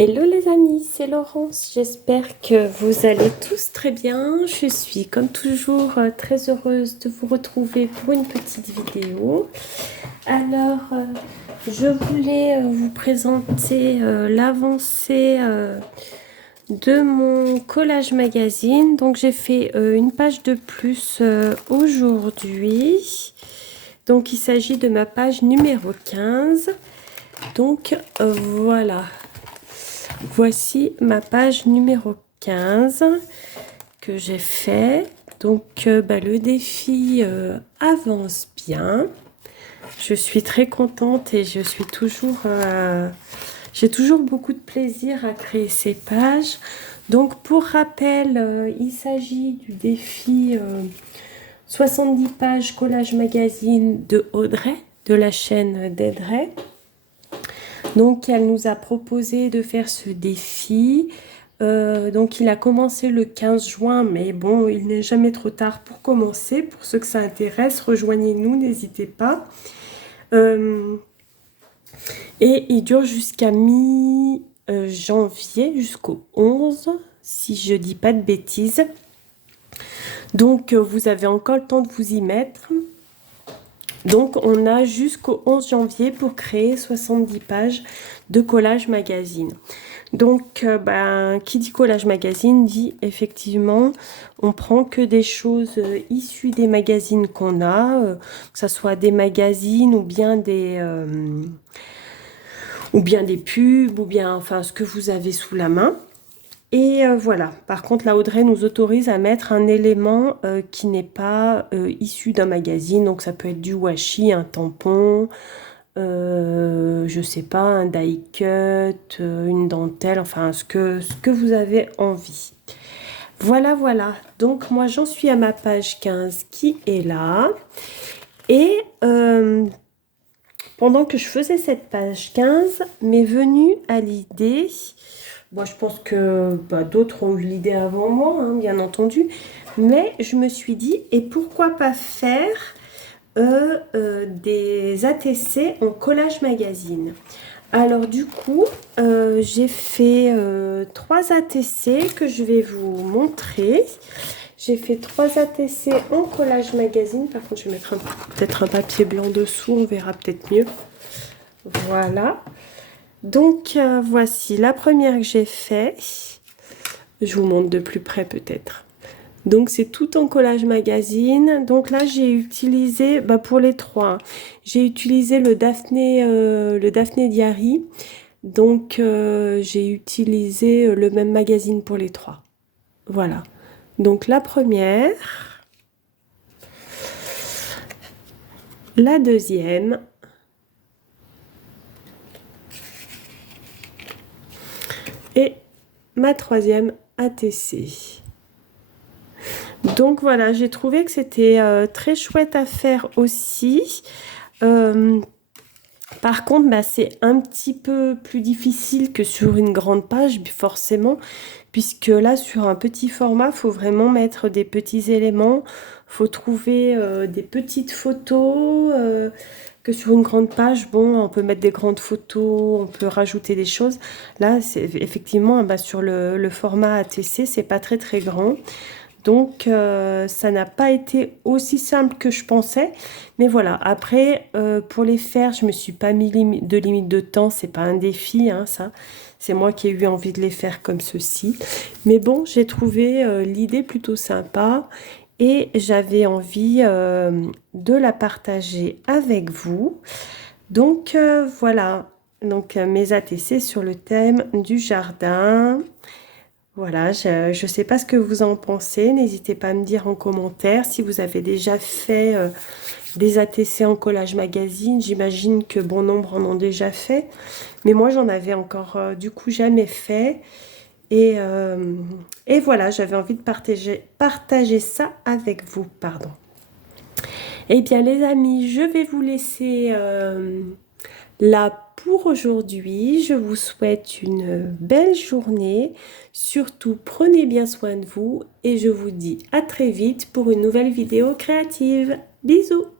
Hello les amis, c'est Laurence. J'espère que vous allez tous très bien. Je suis comme toujours très heureuse de vous retrouver pour une petite vidéo. Alors, je voulais vous présenter l'avancée de mon collage magazine. Donc, j'ai fait une page de plus aujourd'hui. Donc, il s'agit de ma page numéro 15. Donc, voilà. Voici ma page numéro 15 que j'ai fait. Donc, le défi avance bien. Je suis très contente et je suis toujours... j'ai toujours beaucoup de plaisir à créer ces pages. Donc, pour rappel, il s'agit du défi 70 pages collage magazine de Audrey, de la chaîne d'Audrey. Donc, elle nous a proposé de faire ce défi. Donc, il a commencé le 15 juin, mais bon, il n'est jamais trop tard pour commencer. Pour ceux que ça intéresse, rejoignez-nous, n'hésitez pas. Et il dure jusqu'à mi-janvier, jusqu'au 11, si je dis pas de bêtises. Donc, vous avez encore le temps de vous y mettre. Donc, on a jusqu'au 11 janvier pour créer 70 pages de collage magazine. Donc, qui dit collage magazine dit effectivement, on prend que des choses issues des magazines qu'on a, que ce soit des magazines ou bien des pubs, ou bien enfin ce que vous avez sous la main. Et voilà, par contre, la Audrey nous autorise à mettre un élément qui n'est pas issu d'un magazine. Donc, ça peut être du washi, un tampon, je sais pas, un die cut, une dentelle, enfin, ce que vous avez envie. Voilà, voilà. Donc, moi, j'en suis à ma page 15 qui est là. Et pendant que je faisais cette page 15, m'est venue à l'idée... Bon, je pense que d'autres ont eu l'idée avant moi, hein, bien entendu. Mais je me suis dit, et pourquoi pas faire des ATC en collage magazine? Alors du coup, j'ai fait 3 ATC que je vais vous montrer. J'ai fait 3 ATC en collage magazine. Par contre, je vais mettre peut-être un papier blanc dessous, on verra peut-être mieux. Voilà. Donc, voici la première que j'ai fait. Je vous montre de plus près peut-être. Donc, c'est tout en collage magazine. Donc là, j'ai utilisé, pour les 3, j'ai utilisé le Daphné Diary. Donc, j'ai utilisé le même magazine pour les 3. Voilà. Donc, la première, la deuxième, et ma troisième ATC. Donc voilà, j'ai trouvé que c'était très chouette à faire aussi. Par contre, c'est un petit peu plus difficile que sur une grande page, forcément, puisque là, sur un petit format, il faut vraiment mettre des petits éléments, il faut trouver des petites photos, que sur une grande page, bon, on peut mettre des grandes photos, on peut rajouter des choses. Là, c'est effectivement, sur le format ATC, c'est pas très très grand. Donc, ça n'a pas été aussi simple que je pensais. Mais voilà, après, pour les faire, je ne me suis pas mis de limite de temps. C'est pas un défi, hein, ça. C'est moi qui ai eu envie de les faire comme ceci. Mais bon, j'ai trouvé l'idée plutôt sympa. Et j'avais envie de la partager avec vous. Donc, voilà. Donc, mes ATC sur le thème du jardin. Voilà, je ne sais pas ce que vous en pensez. N'hésitez pas à me dire en commentaire si vous avez déjà fait des ATC en collage magazine. J'imagine que bon nombre en ont déjà fait. Mais moi, j'en avais encore du coup jamais fait. Et voilà, j'avais envie de partager ça avec vous. Pardon. Eh bien, les amis, je vais vous laisser là pour aujourd'hui. Je vous souhaite une belle journée. Surtout, prenez bien soin de vous et je vous dis à très vite pour une nouvelle vidéo créative. Bisous!